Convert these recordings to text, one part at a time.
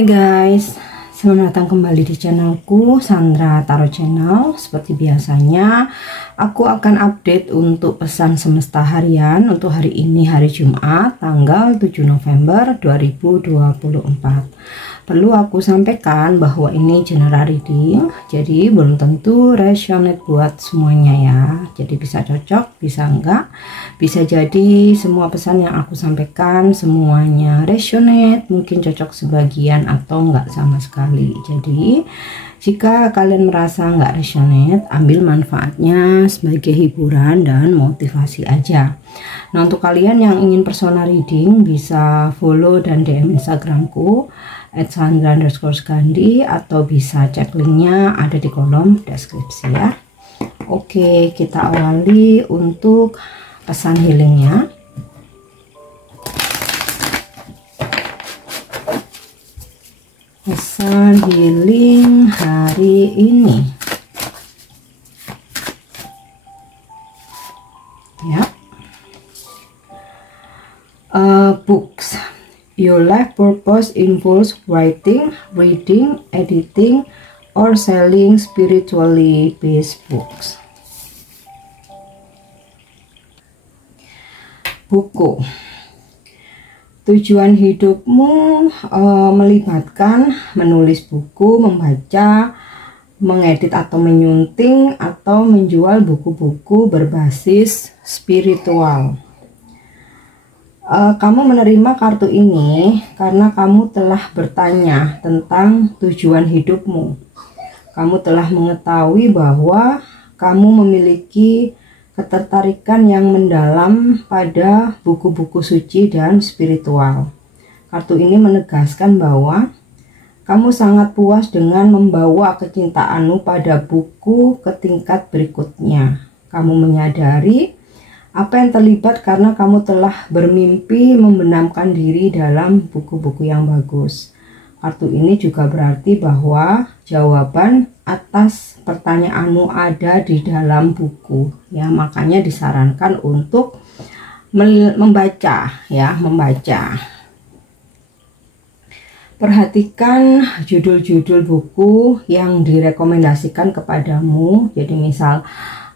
Hai guys, selamat datang kembali di channelku Sandra Tarot Channel. Seperti biasanya, aku akan update untuk pesan semesta harian untuk hari ini, hari Jumat, tanggal 7 November 2024. Perlu aku sampaikan bahwa ini general reading, jadi belum tentu resonate buat semuanya ya. Jadi bisa cocok, bisa enggak, bisa jadi semua pesan yang aku sampaikan semuanya resonate, mungkin cocok sebagian atau enggak sama sekali. Jadi jika kalian merasa enggak resonate, ambil manfaatnya sebagai hiburan dan motivasi aja. Nah, untuk kalian yang ingin personal reading bisa follow dan DM Instagramku @sandra_gandhi atau bisa cek linknya ada di kolom deskripsi ya. Oke, kita awali untuk pesan healingnya. Pesan healing hari ini ya. Books. Your life purpose involves writing, reading, editing, or selling spiritually based books. Buku. Tujuan hidupmu melibatkan menulis buku, membaca, mengedit atau menyunting, atau menjual buku-buku berbasis spiritual. Kamu menerima kartu ini karena kamu telah bertanya tentang tujuan hidupmu. Kamu telah mengetahui bahwa kamu memiliki ketertarikan yang mendalam pada buku-buku suci dan spiritual. Kartu ini menegaskan bahwa kamu sangat puas dengan membawa kecintaanmu pada buku ke tingkat berikutnya. Kamu menyadari apa yang terlibat karena kamu telah bermimpi membenamkan diri dalam buku-buku yang bagus. Kartu ini juga berarti bahwa jawaban atas pertanyaanmu ada di dalam buku ya, makanya disarankan untuk membaca ya, membaca. Perhatikan judul-judul buku yang direkomendasikan kepadamu. Jadi misal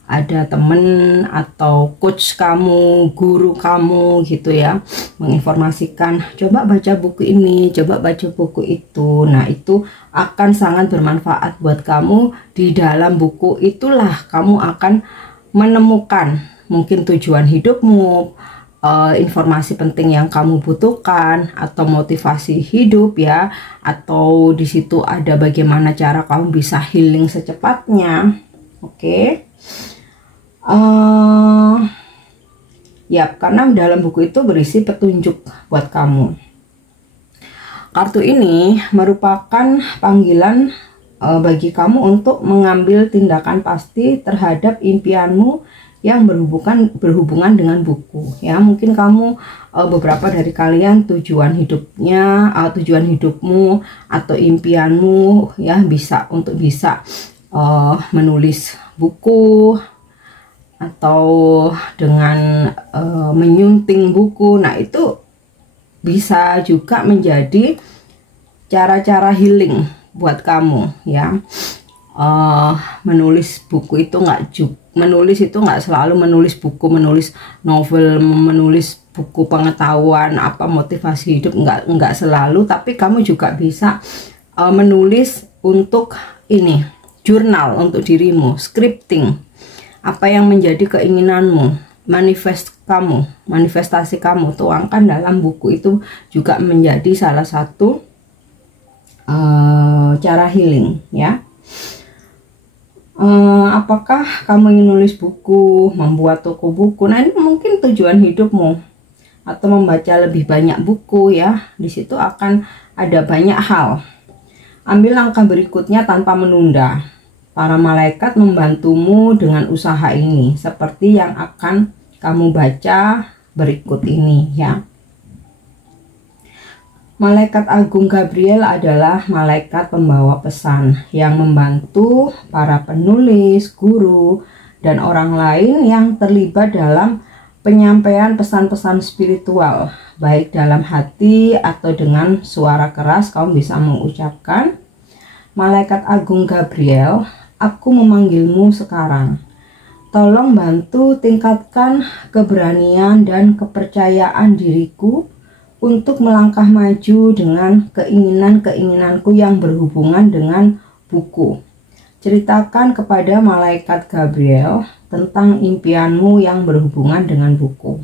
ada temen atau coach kamu, guru kamu gitu ya, menginformasikan coba baca buku ini, coba baca buku itu. Nah, itu akan sangat bermanfaat buat kamu. Di dalam buku itulah kamu akan menemukan mungkin tujuan hidupmu, informasi penting yang kamu butuhkan, atau motivasi hidup ya, atau di situ ada bagaimana cara kamu bisa healing secepatnya. Oke. Ya, karena dalam buku itu berisi petunjuk buat kamu. Kartu ini merupakan panggilan bagi kamu untuk mengambil tindakan pasti terhadap impianmu yang berhubungan dengan buku ya. Mungkin kamu beberapa dari kalian tujuan hidupmu atau impianmu ya bisa menulis buku atau dengan menyunting buku. Nah, itu bisa juga menjadi cara-cara healing buat kamu ya. Menulis buku itu nggak selalu menulis buku, menulis novel, menulis buku pengetahuan apa motivasi hidup, nggak selalu, tapi kamu juga bisa menulis untuk ini, jurnal untuk dirimu, scripting apa yang menjadi keinginanmu, manifestasi kamu, tuangkan dalam buku. Itu juga menjadi salah satu cara healing ya. Apakah kamu ingin nulis buku, membuat toko buku? Nah, ini mungkin tujuan hidupmu, atau membaca lebih banyak buku ya. Di situ akan ada banyak hal. Ambil langkah berikutnya tanpa menunda. Para malaikat membantumu dengan usaha ini, seperti yang akan kamu baca berikut ini ya. Malaikat Agung Gabriel adalah malaikat pembawa pesan yang membantu para penulis, guru, dan orang lain yang terlibat dalam penyampaian pesan-pesan spiritual, baik dalam hati atau dengan suara keras kamu bisa mengucapkan, Malaikat Agung Gabriel, aku memanggilmu sekarang. Tolong bantu tingkatkan keberanian dan kepercayaan diriku untuk melangkah maju dengan keinginan-keinginanku yang berhubungan dengan buku. Ceritakan kepada Malaikat Gabriel tentang impianmu yang berhubungan dengan buku.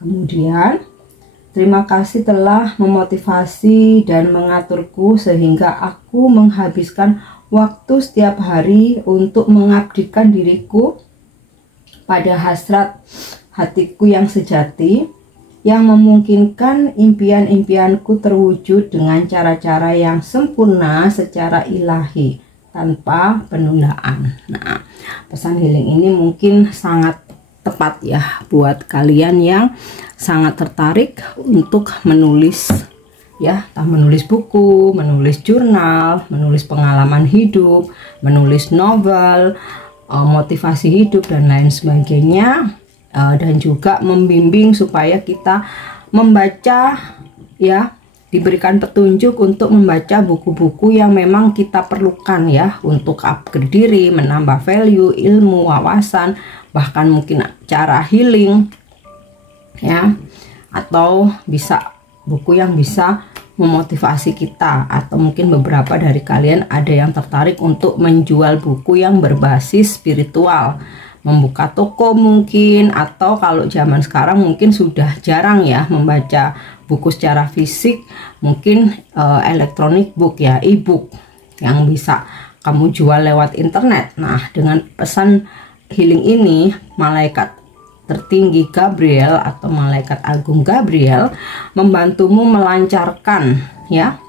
Kemudian, terima kasih telah memotivasi dan mengaturku sehingga aku menghabiskan waktu setiap hari untuk mengabdikan diriku pada hasrat hatiku yang sejati, yang memungkinkan impian-impianku terwujud dengan cara-cara yang sempurna secara ilahi, tanpa penundaan. Nah, pesan healing ini mungkin sangat tepat ya buat kalian yang sangat tertarik untuk menulis ya, entah menulis buku, menulis jurnal, menulis pengalaman hidup, menulis novel, motivasi hidup dan lain sebagainya, dan juga membimbing supaya kita membaca ya, diberikan petunjuk untuk membaca buku-buku yang memang kita perlukan ya, untuk upgrade diri, menambah value, ilmu, wawasan, bahkan mungkin cara healing ya, atau bisa buku yang bisa memotivasi kita, atau mungkin beberapa dari kalian ada yang tertarik untuk menjual buku yang berbasis spiritual, membuka toko mungkin, atau kalau zaman sekarang mungkin sudah jarang ya membaca buku secara fisik, mungkin electronic book ya, e-book yang bisa kamu jual lewat internet. Nah, dengan pesan healing ini, malaikat tertinggi Gabriel atau malaikat agung Gabriel membantumu melancarkan ya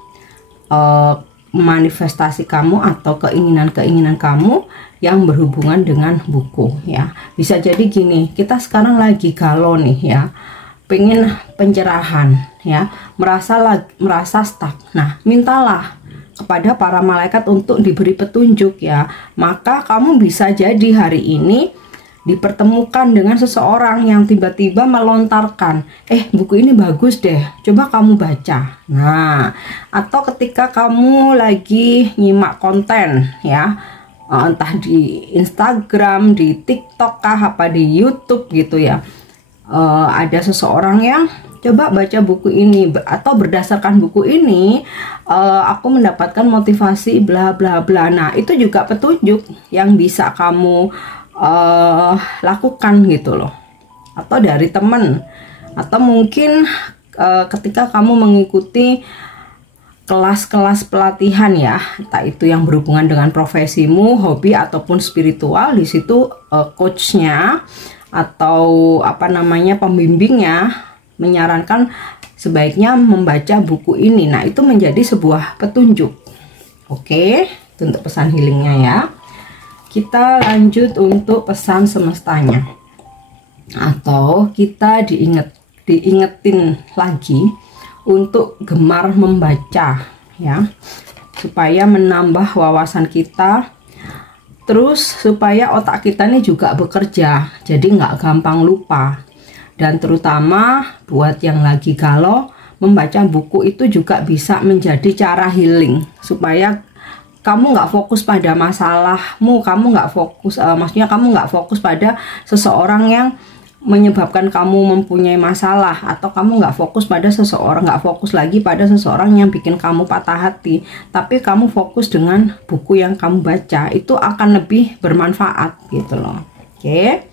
manifestasi kamu atau keinginan-keinginan kamu yang berhubungan dengan buku ya. Bisa jadi gini, kita sekarang lagi galau nih ya, pengen pencerahan ya, merasa stuck. Nah, mintalah kepada para malaikat untuk diberi petunjuk ya. Maka kamu bisa jadi hari ini dipertemukan dengan seseorang yang tiba-tiba melontarkan, buku ini bagus deh, coba kamu baca. Nah, atau ketika kamu lagi nyimak konten ya, entah di Instagram, di TikTok kah, apa di YouTube gitu ya, ada seseorang yang coba baca buku ini, atau berdasarkan buku ini aku mendapatkan motivasi bla bla bla. Nah, itu juga petunjuk yang bisa kamu lakukan gitu loh, atau dari temen, atau mungkin ketika kamu mengikuti kelas-kelas pelatihan ya, entah itu yang berhubungan dengan profesimu, hobi ataupun spiritual, di situ coachnya atau apa namanya pembimbingnya menyarankan sebaiknya membaca buku ini. Nah, itu menjadi sebuah petunjuk. Oke, itu untuk pesan healingnya ya. Kita lanjut untuk pesan semestanya, atau kita diingetin lagi untuk gemar membaca ya, supaya menambah wawasan kita, terus supaya otak kita ini juga bekerja, jadi nggak gampang lupa. Dan terutama buat yang lagi galau, membaca buku itu juga bisa menjadi cara healing, supaya kamu nggak fokus pada masalahmu, kamu nggak fokus, maksudnya kamu nggak fokus pada seseorang yang menyebabkan kamu mempunyai masalah, atau kamu nggak fokus pada seseorang, nggak fokus lagi pada seseorang yang bikin kamu patah hati, tapi kamu fokus dengan buku yang kamu baca, itu akan lebih bermanfaat gitu loh. Oke,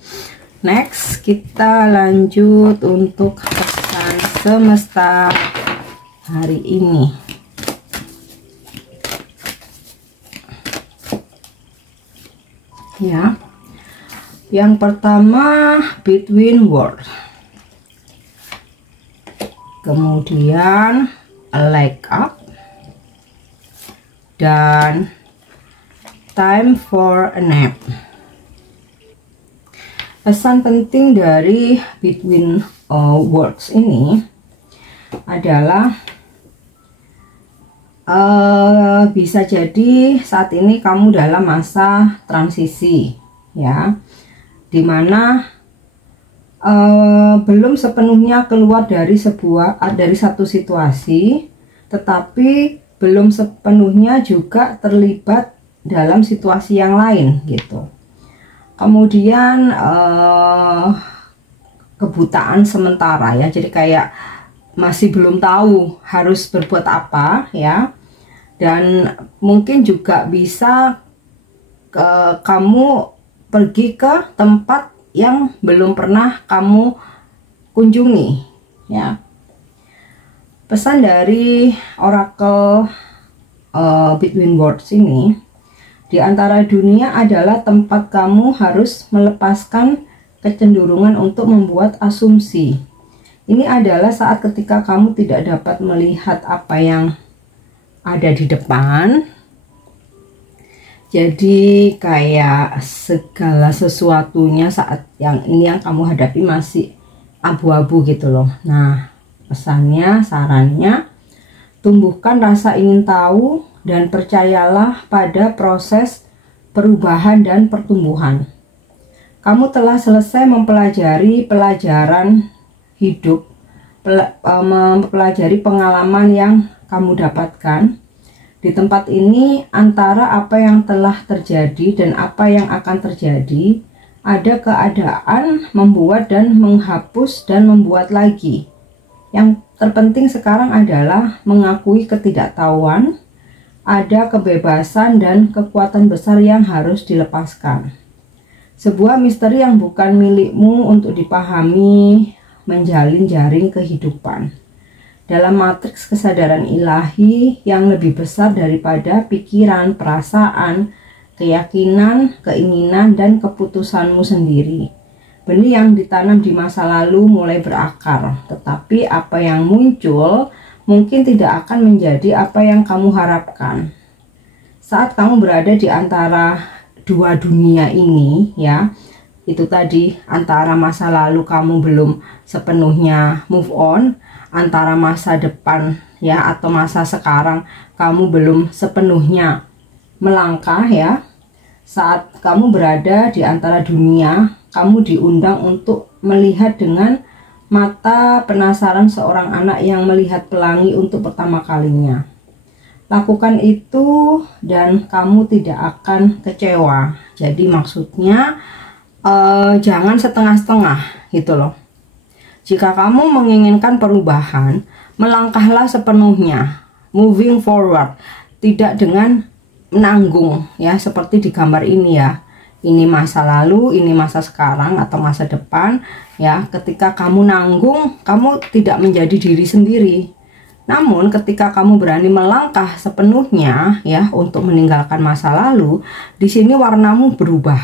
next kita lanjut untuk pesan semesta hari ini. Ya, yang pertama between words, kemudian like up, dan time for a nap. Pesan penting dari between words ini adalah bisa jadi saat ini kamu dalam masa transisi ya, dimana belum sepenuhnya keluar dari satu situasi, tetapi belum sepenuhnya juga terlibat dalam situasi yang lain gitu. Kemudian kebutaan sementara ya, jadi kayak masih belum tahu harus berbuat apa ya. Dan mungkin juga bisa kamu pergi ke tempat yang belum pernah kamu kunjungi ya. Pesan dari Oracle Between Worlds ini, di antara dunia adalah tempat kamu harus melepaskan kecenderungan untuk membuat asumsi. Ini adalah saat ketika kamu tidak dapat melihat apa yang ada di depan. Jadi kayak segala sesuatunya saat yang ini yang kamu hadapi masih abu-abu gitu loh. Nah, pesannya, sarannya, tumbuhkan rasa ingin tahu dan percayalah pada proses perubahan dan pertumbuhan. Kamu telah selesai mempelajari pelajaran hidup, mempelajari pengalaman yang kamu dapatkan. Di tempat ini, antara apa yang telah terjadi dan apa yang akan terjadi, ada keadaan membuat dan menghapus dan membuat lagi. Yang terpenting sekarang adalah mengakui ketidaktahuan, ada kebebasan dan kekuatan besar yang harus dilepaskan. Sebuah misteri yang bukan milikmu untuk dipahami, menjalin jaring kehidupan dalam matriks kesadaran ilahi yang lebih besar daripada pikiran, perasaan, keyakinan, keinginan, dan keputusanmu sendiri. Benih yang ditanam di masa lalu mulai berakar, tetapi apa yang muncul mungkin tidak akan menjadi apa yang kamu harapkan. Saat kamu berada di antara dua dunia ini ya, itu tadi, antara masa lalu kamu belum sepenuhnya move on, antara masa depan ya atau masa sekarang kamu belum sepenuhnya melangkah ya. Saat kamu berada di antara dunia, kamu diundang untuk melihat dengan mata penasaran seorang anak yang melihat pelangi untuk pertama kalinya. Lakukan itu dan kamu tidak akan kecewa. Jadi maksudnya jangan setengah-setengah gitu loh. Jika kamu menginginkan perubahan, melangkahlah sepenuhnya, moving forward, tidak dengan menanggung ya, seperti di gambar ini ya. Ini masa lalu, ini masa sekarang atau masa depan ya. Ketika kamu nanggung, kamu tidak menjadi diri sendiri. Namun ketika kamu berani melangkah sepenuhnya ya untuk meninggalkan masa lalu, di sini warnamu berubah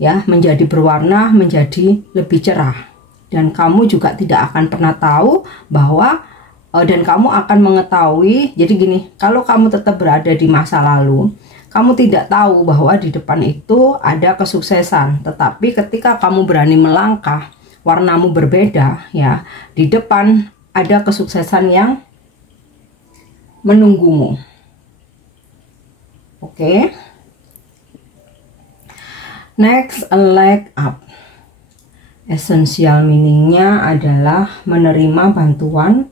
ya, menjadi berwarna, menjadi lebih cerah. Dan kamu juga tidak akan pernah tahu bahwa dan kamu akan mengetahui. Jadi gini, kalau kamu tetap berada di masa lalu, kamu tidak tahu bahwa di depan itu ada kesuksesan. Tetapi ketika kamu berani melangkah, warnamu berbeda ya. Di depan ada kesuksesan yang menunggumu. Oke. Next, a leg up. Esensial meaningnya adalah menerima bantuan,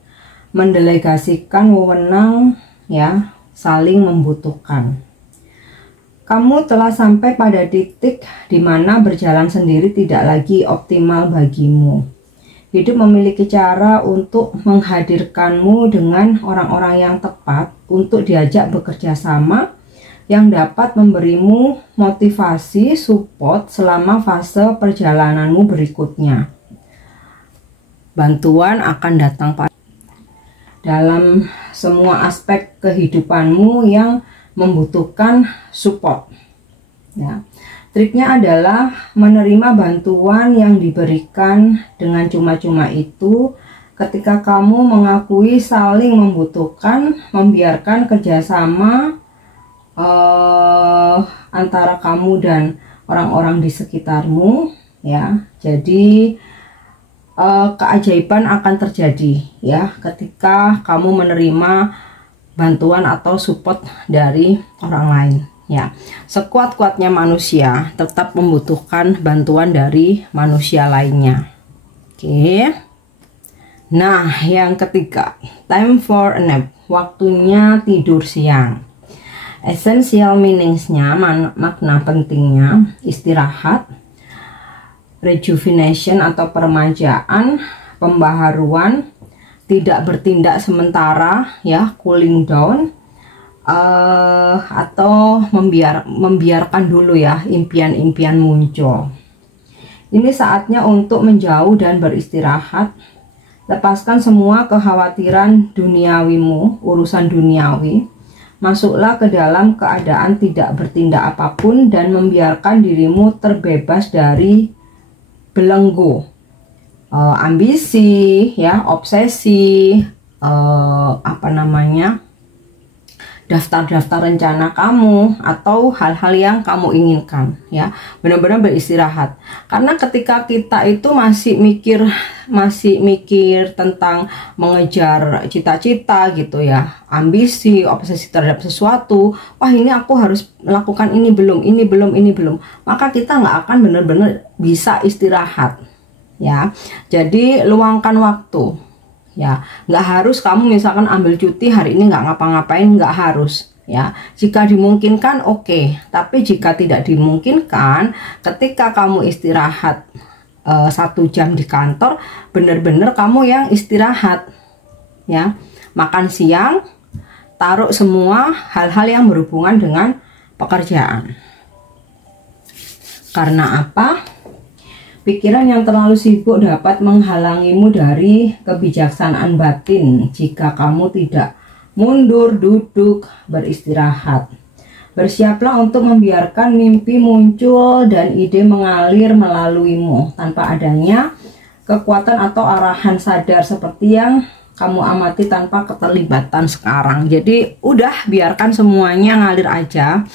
mendelegasikan wewenang ya, saling membutuhkan. Kamu telah sampai pada titik di mana berjalan sendiri tidak lagi optimal bagimu. Hidup memiliki cara untuk menghadirkanmu dengan orang-orang yang tepat untuk diajak bekerja sama, yang dapat memberimu motivasi, support selama fase perjalananmu berikutnya. Bantuan akan datang dalam semua aspek kehidupanmu yang membutuhkan support. Ya. Triknya adalah menerima bantuan yang diberikan dengan cuma-cuma itu. Ketika kamu mengakui saling membutuhkan, membiarkan kerjasama antara kamu dan orang-orang di sekitarmu ya. Jadi keajaiban akan terjadi ya ketika kamu menerima bantuan atau support dari orang lain ya. Sekuat-kuatnya manusia tetap membutuhkan bantuan dari manusia lainnya. Oke. Nah, yang ketiga, time for a nap, waktunya tidur siang. Essential meaningsnya, makna pentingnya, istirahat, rejuvenation atau peremajaan, pembaharuan, tidak bertindak sementara, ya, cooling down, atau membiarkan dulu ya impian-impian muncul. Ini saatnya untuk menjauh dan beristirahat. Lepaskan semua kekhawatiran duniawimu, urusan duniawi. Masuklah ke dalam keadaan tidak bertindak apapun dan membiarkan dirimu terbebas dari belenggu ambisi, ya, obsesi, daftar-daftar rencana kamu atau hal-hal yang kamu inginkan, ya. Benar-benar beristirahat. Karena ketika kita itu masih mikir tentang mengejar cita-cita gitu ya, ambisi, obsesi terhadap sesuatu, wah ini aku harus melakukan ini belum, maka kita nggak akan benar-benar bisa istirahat, ya. Jadi luangkan waktu, ya. Nggak harus kamu misalkan ambil cuti hari ini nggak ngapa-ngapain, nggak harus, ya. Jika dimungkinkan oke, tapi jika tidak dimungkinkan, ketika kamu istirahat 1 jam di kantor, bener-bener kamu yang istirahat, ya. Makan siang, taruh semua hal-hal yang berhubungan dengan pekerjaan. Karena apa? Pikiran yang terlalu sibuk dapat menghalangimu dari kebijaksanaan batin jika kamu tidak mundur, duduk, beristirahat. Bersiaplah untuk membiarkan mimpi muncul dan ide mengalir melaluimu tanpa adanya kekuatan atau arahan sadar seperti yang kamu amati tanpa keterlibatan sekarang. Jadi udah biarkan semuanya ngalir aja.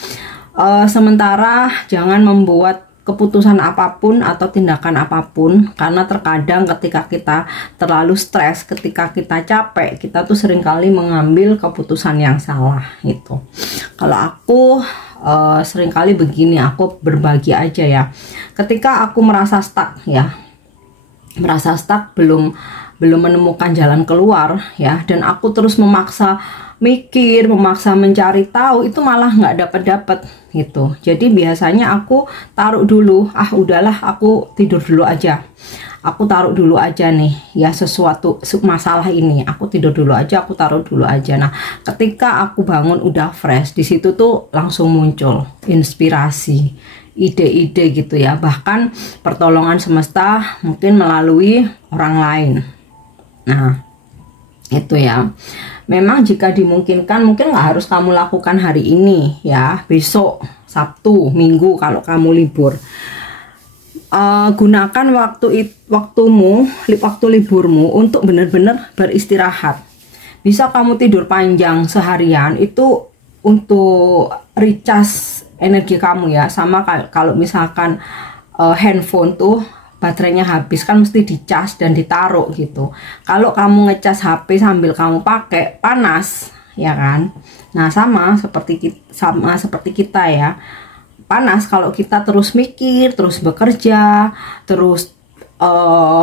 Sementara jangan membuat keputusan apapun atau tindakan apapun, karena terkadang ketika kita terlalu stres, ketika kita capek, kita tuh seringkali mengambil keputusan yang salah gitu. Kalau aku seringkali begini, aku berbagi aja ya. Ketika aku merasa stuck ya, belum menemukan jalan keluar ya, dan aku terus memaksa mikir, memaksa mencari tahu, itu malah nggak dapat gitu. Jadi biasanya aku taruh dulu, udahlah aku tidur dulu aja, aku taruh dulu aja nih ya, sesuatu masalah ini aku tidur dulu aja, aku taruh dulu aja. Nah, ketika aku bangun udah fresh, di situ tuh langsung muncul inspirasi, ide-ide gitu ya, bahkan pertolongan semesta mungkin melalui orang lain. Nah, itu ya. Memang jika dimungkinkan, mungkin nggak harus kamu lakukan hari ini ya, besok, Sabtu, Minggu kalau kamu libur. Gunakan waktu liburmu untuk benar-benar beristirahat. Bisa kamu tidur panjang seharian, itu untuk recharge energi kamu ya. Sama kalau misalkan handphone tuh baterainya habis, kan mesti dicas dan ditaruh gitu. Kalau kamu ngecas HP sambil kamu pakai, panas ya kan. Nah, sama seperti kita ya, panas kalau kita terus mikir, terus bekerja, terus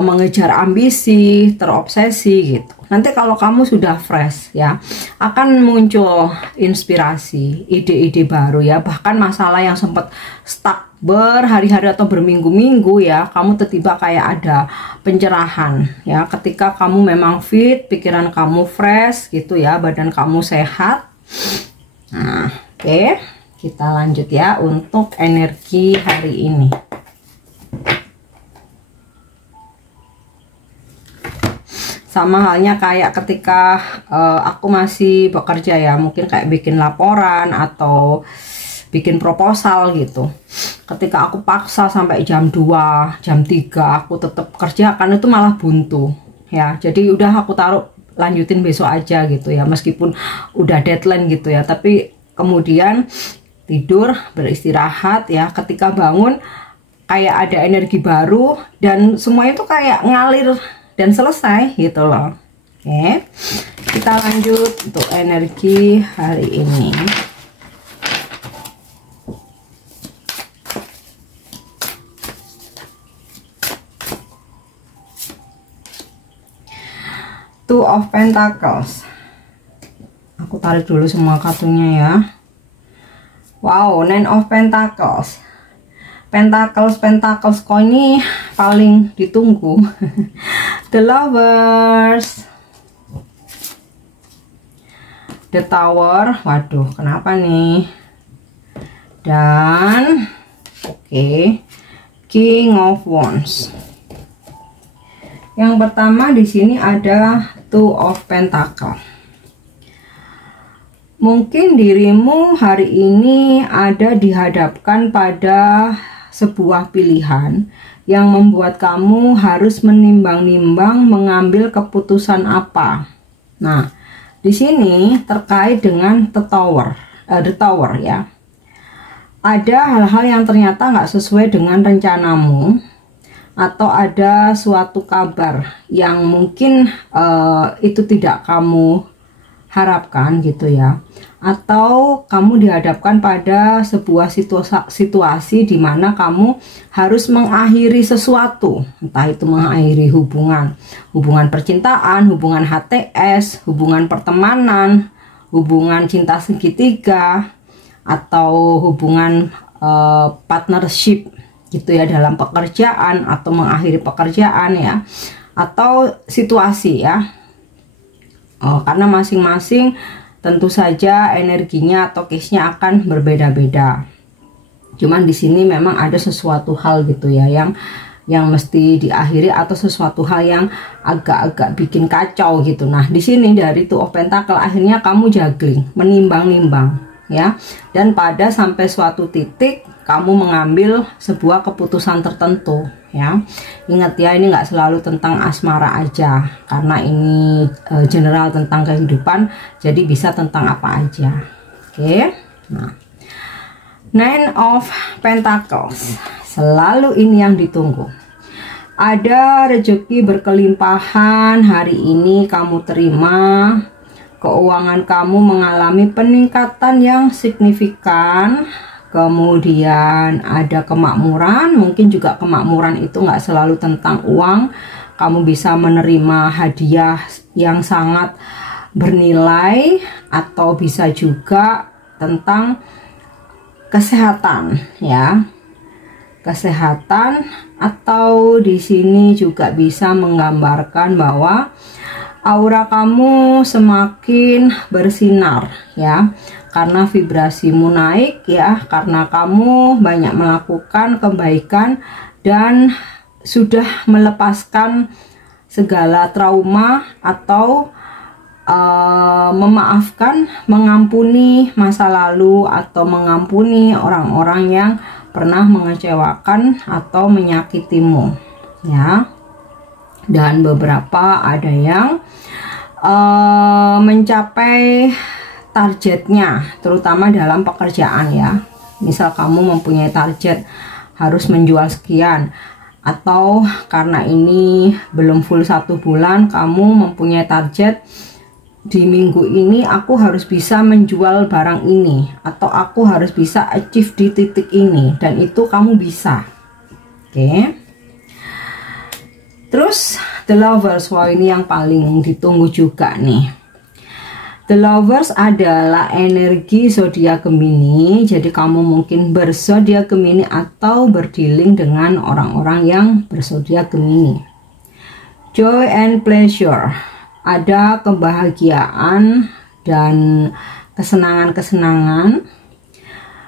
mengejar ambisi, terobsesi gitu. Nanti kalau kamu sudah fresh ya, akan muncul inspirasi, ide-ide baru ya. Bahkan masalah yang sempat stuck berhari-hari atau berminggu-minggu ya, kamu tiba-tiba kayak ada pencerahan ya. Ketika kamu memang fit, pikiran kamu fresh gitu ya, badan kamu sehat. Nah, oke. Kita lanjut ya untuk energi hari ini. Sama halnya kayak ketika aku masih bekerja ya, mungkin kayak bikin laporan atau bikin proposal gitu. Ketika aku paksa sampai jam 2, jam 3 aku tetap kerja, karena itu malah buntu ya. Jadi udah aku taruh, lanjutin besok aja gitu ya, meskipun udah deadline gitu ya. Tapi kemudian tidur, beristirahat ya, ketika bangun kayak ada energi baru dan semuanya itu kayak ngalir dan selesai gitu loh. Oke, kita lanjut untuk energi hari ini. Two of Pentacles. Aku tarik dulu semua kartunya ya. Wow, Nine of Pentacles. Pentacles kok ini paling ditunggu. The Lovers. The Tower. Waduh, kenapa nih? Dan oke, King of Wands. Yang pertama di sini ada Two of Pentacles. Mungkin dirimu hari ini ada dihadapkan pada sebuah pilihan yang membuat kamu harus menimbang-nimbang mengambil keputusan apa. Nah, di sini terkait dengan the tower ya. Ada hal-hal yang ternyata nggak sesuai dengan rencanamu, atau ada suatu kabar yang mungkin itu tidak kamu harapkan gitu ya, atau kamu dihadapkan pada sebuah situasi di mana kamu harus mengakhiri sesuatu, entah itu mengakhiri hubungan percintaan, hubungan HTS, hubungan pertemanan, hubungan cinta segitiga, atau hubungan partnership gitu ya, dalam pekerjaan atau mengakhiri pekerjaan ya, atau situasi ya. Karena masing-masing tentu saja energinya atau case-nya akan berbeda-beda. Cuman di sini memang ada sesuatu hal gitu ya yang mesti diakhiri, atau sesuatu hal yang agak-agak bikin kacau gitu. Nah, di sini dari Two of Pentacles akhirnya kamu juggling, menimbang-nimbang ya. Dan pada sampai suatu titik kamu mengambil sebuah keputusan tertentu ya. Ingat ya, ini nggak selalu tentang asmara aja, karena ini general tentang kehidupan, jadi bisa tentang apa aja. Oke. Nah, Nine of Pentacles, selalu ini yang ditunggu. Ada rezeki berkelimpahan hari ini kamu terima. Keuangan kamu mengalami peningkatan yang signifikan. Kemudian ada kemakmuran, mungkin juga kemakmuran itu nggak selalu tentang uang. Kamu bisa menerima hadiah yang sangat bernilai, atau bisa juga tentang kesehatan ya. Kesehatan, atau di sini juga bisa menggambarkan bahwa aura kamu semakin bersinar ya, karena vibrasimu naik ya, karena kamu banyak melakukan kebaikan dan sudah melepaskan segala trauma, atau memaafkan, mengampuni masa lalu, atau mengampuni orang-orang yang pernah mengecewakan atau menyakitimu ya. Dan beberapa ada yang mencapai targetnya, terutama dalam pekerjaan ya. Misal kamu mempunyai target harus menjual sekian, atau karena ini belum full 1 bulan, kamu mempunyai target di minggu ini aku harus bisa menjual barang ini, atau aku harus bisa achieve di titik ini, dan itu kamu bisa. Oke. Terus The Lovers, wah ini yang paling ditunggu juga nih. The Lovers adalah energi zodiak Gemini, jadi kamu mungkin berzodiak Gemini atau berdealing dengan orang-orang yang berzodiak Gemini. Joy and pleasure, ada kebahagiaan dan kesenangan-kesenangan.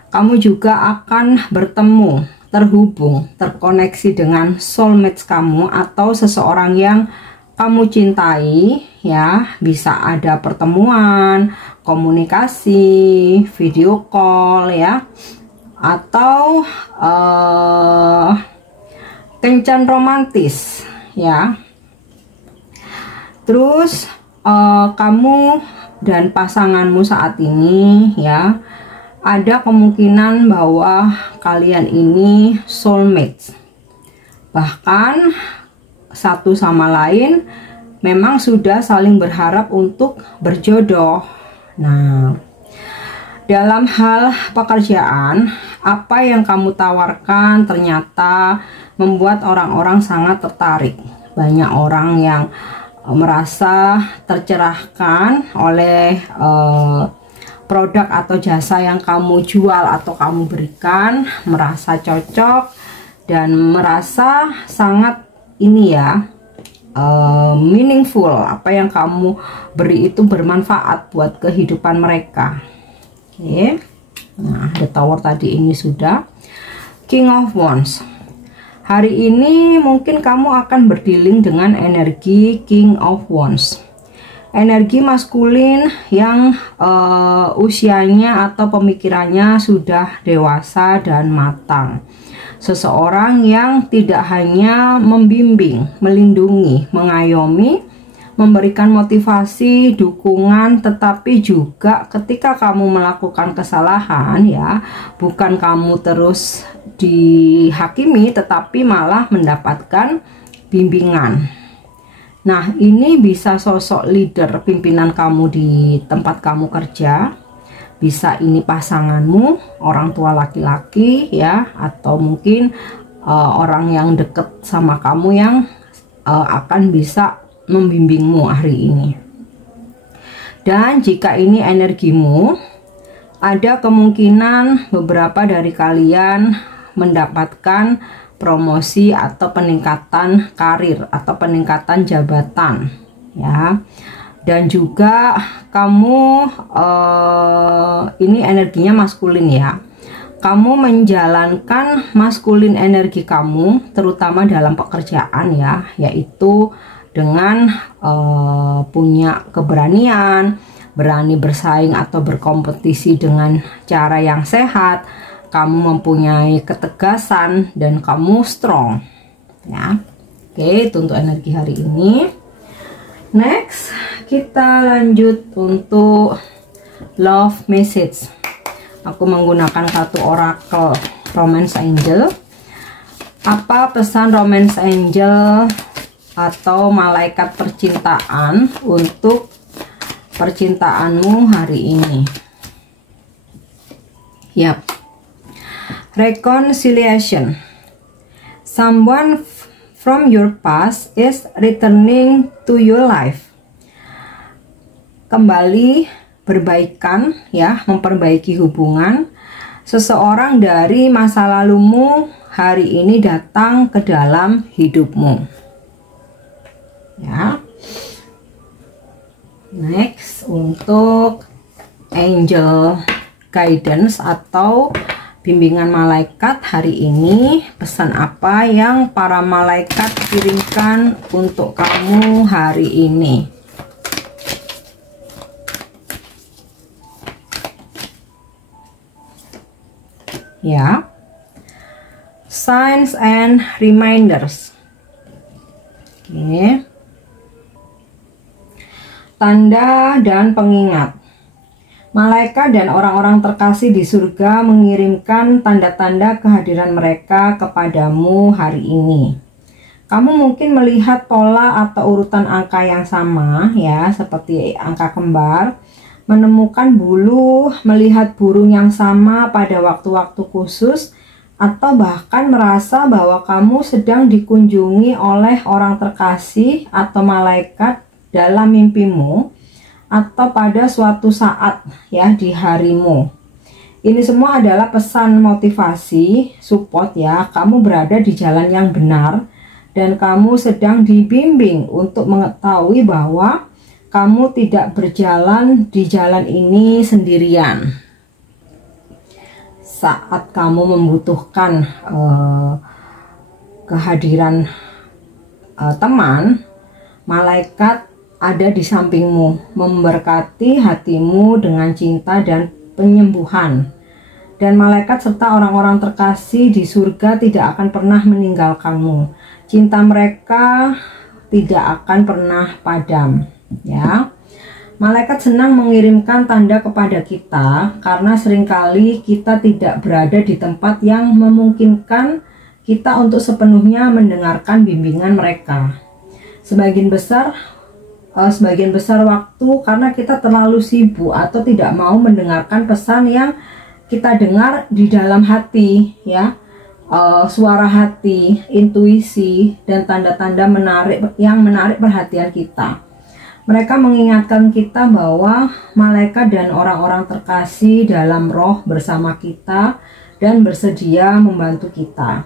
Kamu juga akan bertemu, terhubung, terkoneksi dengan soulmate kamu atau seseorang yang kamu cintai ya. Bisa ada pertemuan, komunikasi, video call ya, atau kencan romantis ya. Terus kamu dan pasanganmu saat ini ya, ada kemungkinan bahwa kalian ini soulmate, bahkan satu sama lain memang sudah saling berharap untuk berjodoh. Nah, dalam hal pekerjaan, apa yang kamu tawarkan ternyata membuat orang-orang sangat tertarik. Banyak orang yang merasa tercerahkan oleh produk atau jasa yang kamu jual atau kamu berikan, merasa cocok dan merasa sangat ini ya, meaningful, apa yang kamu beri itu bermanfaat buat kehidupan mereka. Oke. Nah, The Tower tadi ini sudah. King of Wands. Hari ini mungkin kamu akan berdealing dengan energi King of Wands. Energi maskulin yang usianya atau pemikirannya sudah dewasa dan matang. Seseorang yang tidak hanya membimbing, melindungi, mengayomi, memberikan motivasi, dukungan, tetapi juga ketika kamu melakukan kesalahan ya, bukan kamu terus dihakimi tetapi malah mendapatkan bimbingan. Nah, ini bisa sosok leader, pimpinan kamu di tempat kamu kerja, bisa ini pasanganmu, orang tua laki-laki ya, atau mungkin orang yang deket sama kamu yang akan bisa membimbingmu hari ini. Dan jika ini energimu, ada kemungkinan beberapa dari kalian mendapatkan promosi atau peningkatan karir atau peningkatan jabatan ya. Dan juga kamu ini energinya maskulin ya, kamu menjalankan maskulin energi kamu terutama dalam pekerjaan ya, yaitu dengan punya keberanian, berani bersaing atau berkompetisi dengan cara yang sehat. Kamu mempunyai ketegasan dan kamu strong ya. Oke, itu untuk energi hari ini. Next, kita lanjut untuk love message. Aku menggunakan kartu oracle Romance Angel. Apa pesan Romance Angel atau malaikat percintaan untuk percintaanmu hari ini? Yap. Reconciliation. Someone from your past is returning to your life. Kembali berbaikan ya, memperbaiki hubungan. Seseorang dari masa lalumu hari ini datang ke dalam hidupmu. Ya. Next, untuk angel guidance atau bimbingan malaikat hari ini, pesan apa yang para malaikat kirimkan untuk kamu hari ini? Ya, signs and reminders. Oke. Tanda dan pengingat. Malaikat dan orang-orang terkasih di surga mengirimkan tanda-tanda kehadiran mereka kepadamu hari ini. Kamu mungkin melihat pola atau urutan angka yang sama ya, seperti angka kembar, menemukan bulu, melihat burung yang sama pada waktu-waktu khusus, atau bahkan merasa bahwa kamu sedang dikunjungi oleh orang terkasih atau malaikat dalam mimpimu, atau pada suatu saat ya di harimu. Ini semua adalah pesan motivasi, support ya. Kamu berada di jalan yang benar dan kamu sedang dibimbing untuk mengetahui bahwa kamu tidak berjalan di jalan ini sendirian. Saat kamu membutuhkan kehadiran teman, malaikat ada di sampingmu, memberkati hatimu dengan cinta dan penyembuhan. Dan malaikat serta orang-orang terkasih di surga tidak akan pernah meninggalkanmu. Cinta mereka tidak akan pernah padam, ya. Malaikat senang mengirimkan tanda kepada kita karena seringkali kita tidak berada di tempat yang memungkinkan kita untuk sepenuhnya mendengarkan bimbingan mereka. Sebagian besar waktu karena kita terlalu sibuk atau tidak mau mendengarkan pesan yang kita dengar di dalam hati ya. suara hati, intuisi, dan tanda-tanda yang menarik perhatian kita. Mereka mengingatkan kita bahwa malaikat dan orang-orang terkasih dalam roh bersama kita dan bersedia membantu kita.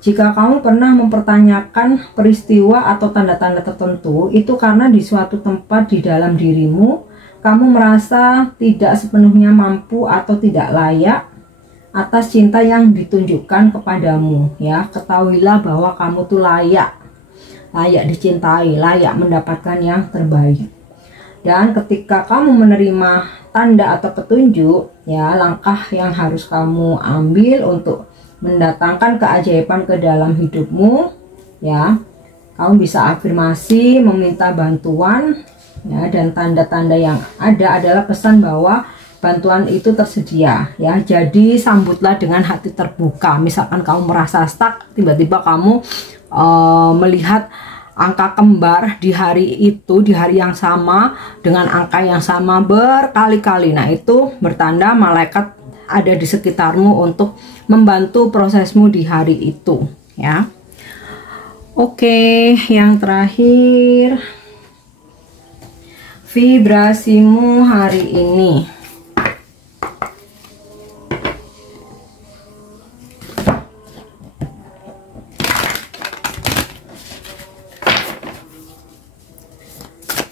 Jika kamu pernah mempertanyakan peristiwa atau tanda-tanda tertentu, itu karena di suatu tempat di dalam dirimu, kamu merasa tidak sepenuhnya mampu atau tidak layak atas cinta yang ditunjukkan kepadamu. Ya, ketahuilah bahwa kamu tuh layak dicintai, layak mendapatkan yang terbaik. Dan ketika kamu menerima tanda atau petunjuk, ya, langkah yang harus kamu ambil untuk mendatangkan keajaiban ke dalam hidupmu, ya, kamu bisa afirmasi, meminta bantuan, ya, dan tanda-tanda yang ada adalah pesan bahwa bantuan itu tersedia, ya. Jadi sambutlah dengan hati terbuka. Misalkan kamu merasa stuck, tiba-tiba kamu melihat angka kembar di hari itu, di hari yang sama dengan angka yang sama berkali-kali. Nah, itu bertanda malaikat ada di sekitarmu untuk membantu prosesmu di hari itu, ya. Oke, yang terakhir, vibrasimu hari ini.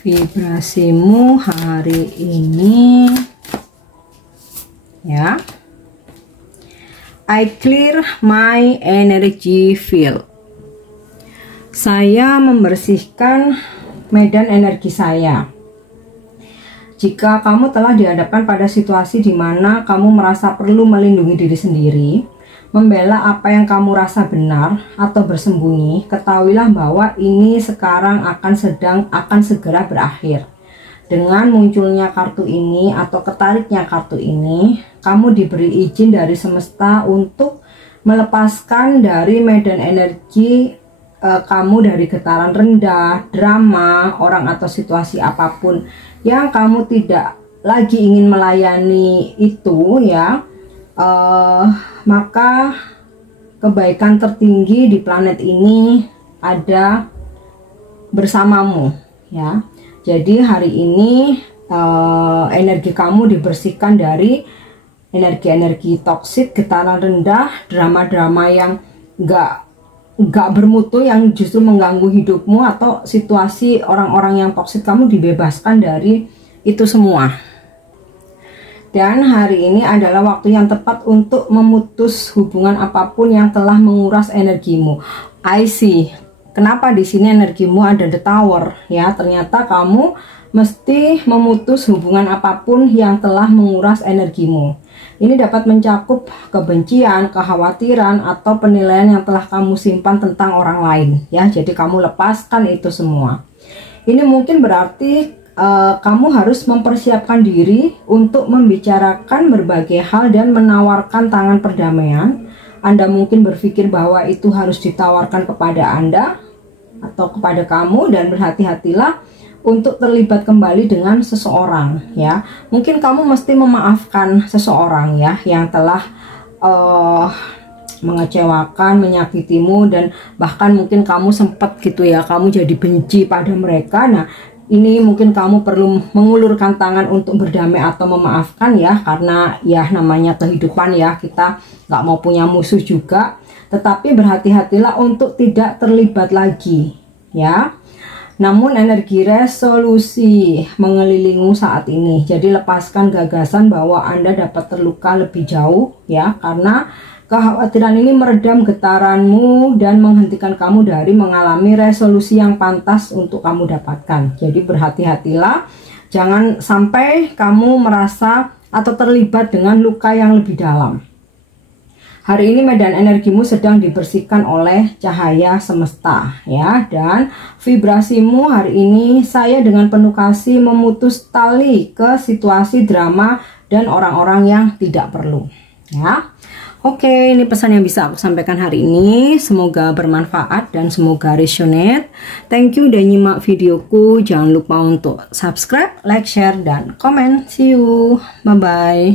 Vibrasimu hari ini, ya. I clear my energy field. Saya membersihkan medan energi saya. Jika kamu telah dihadapkan pada situasi di mana kamu merasa perlu melindungi diri sendiri, membela apa yang kamu rasa benar atau bersembunyi, ketahuilah bahwa ini sekarang akan segera berakhir. Dengan munculnya kartu ini atau ketariknya kartu ini, kamu diberi izin dari semesta untuk melepaskan dari medan energi kamu dari getaran rendah, drama, orang atau situasi apapun yang kamu tidak lagi ingin melayani itu, ya. Maka kebaikan tertinggi di planet ini ada bersamamu, ya. Jadi hari ini energi kamu dibersihkan dari energi-energi toksik, getaran rendah, drama-drama yang nggak bermutu yang justru mengganggu hidupmu, atau situasi orang-orang yang toksik. Kamu dibebaskan dari itu semua. Dan hari ini adalah waktu yang tepat untuk memutus hubungan apapun yang telah menguras energimu. I see. Kenapa di sini energimu ada the tower, ya? Ternyata kamu mesti memutus hubungan apapun yang telah menguras energimu. Ini dapat mencakup kebencian, kekhawatiran, atau penilaian yang telah kamu simpan tentang orang lain, ya. Jadi kamu lepaskan itu semua. Ini mungkin berarti kamu harus mempersiapkan diri untuk membicarakan berbagai hal dan menawarkan tangan perdamaian. Anda mungkin berpikir bahwa itu harus ditawarkan kepada Anda atau kepada kamu, dan berhati-hatilah untuk terlibat kembali dengan seseorang, ya. Mungkin kamu mesti memaafkan seseorang, ya, yang telah mengecewakan, menyakitimu, dan bahkan mungkin kamu sempat gitu, ya, kamu jadi benci pada mereka. Nah, ini mungkin kamu perlu mengulurkan tangan untuk berdamai atau memaafkan, ya, karena ya namanya kehidupan, ya, kita nggak mau punya musuh juga. Tetapi berhati-hatilah untuk tidak terlibat lagi, ya. Namun energi resolusi mengelilingimu saat ini. Jadi lepaskan gagasan bahwa Anda dapat terluka lebih jauh, ya, karena kekhawatiran ini meredam getaranmu dan menghentikan kamu dari mengalami resolusi yang pantas untuk kamu dapatkan. Jadi berhati-hatilah, jangan sampai kamu merasa atau terlibat dengan luka yang lebih dalam. Hari ini medan energimu sedang dibersihkan oleh cahaya semesta, ya. Dan vibrasimu hari ini, saya dengan penuh kasih memutus tali ke situasi drama dan orang-orang yang tidak perlu, ya. Oke, ini pesan yang bisa aku sampaikan hari ini. Semoga bermanfaat dan semoga resonate. Thank you udah nyimak videoku. Jangan lupa untuk subscribe, like, share, dan komen. See you. Bye-bye.